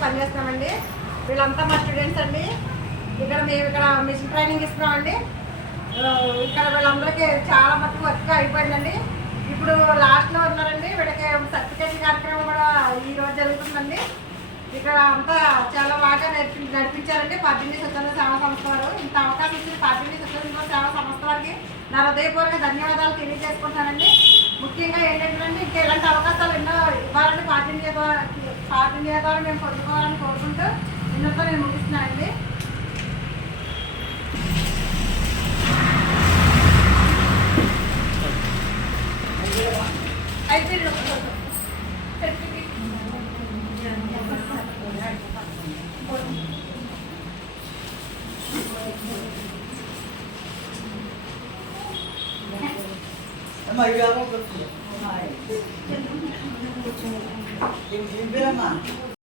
పనిచేస్తున్నామండి. వీళ్ళంతా మా స్టూడెంట్స్ అండి. మేము ఇక్కడ మిషన్ ట్రైనింగ్ ఇస్తున్నామండి. ఇక్కడ వీళ్ళందరికీ చాలా మటుకు వర్క్ అయిపోయిందండి. ఇప్పుడు లాస్ట్లో ఉన్నారండి. వీళ్ళకి సర్టిఫికేట్ కార్యక్రమం కూడా ఈరోజు జరుగుతుందండి. ఇక్కడ అంతా చాలా బాగా నడిపించారండి పార్టీని స్వచ్ఛంద సేవా సంస్థ వారు. ఇంత అవకాశం ఇచ్చిన పార్టీని స్వచ్ఛంద సేవా సంస్థ వారికి నా హృదయపూర్వక ధన్యవాదాలు తెలియజేసుకుంటానండి. ముఖ్యంగా ఏంటంటే ఇంకా ఇలాంటి అవకాశాలు ఎన్నో ఇవ్వాలని పార్టీ ద్వారా మేము పొందుకోవాలని కోరుకుంటూ నిన్నతో నేను ముగిస్తున్నానండి. అయితే Ama iba ako ko. Yung birama.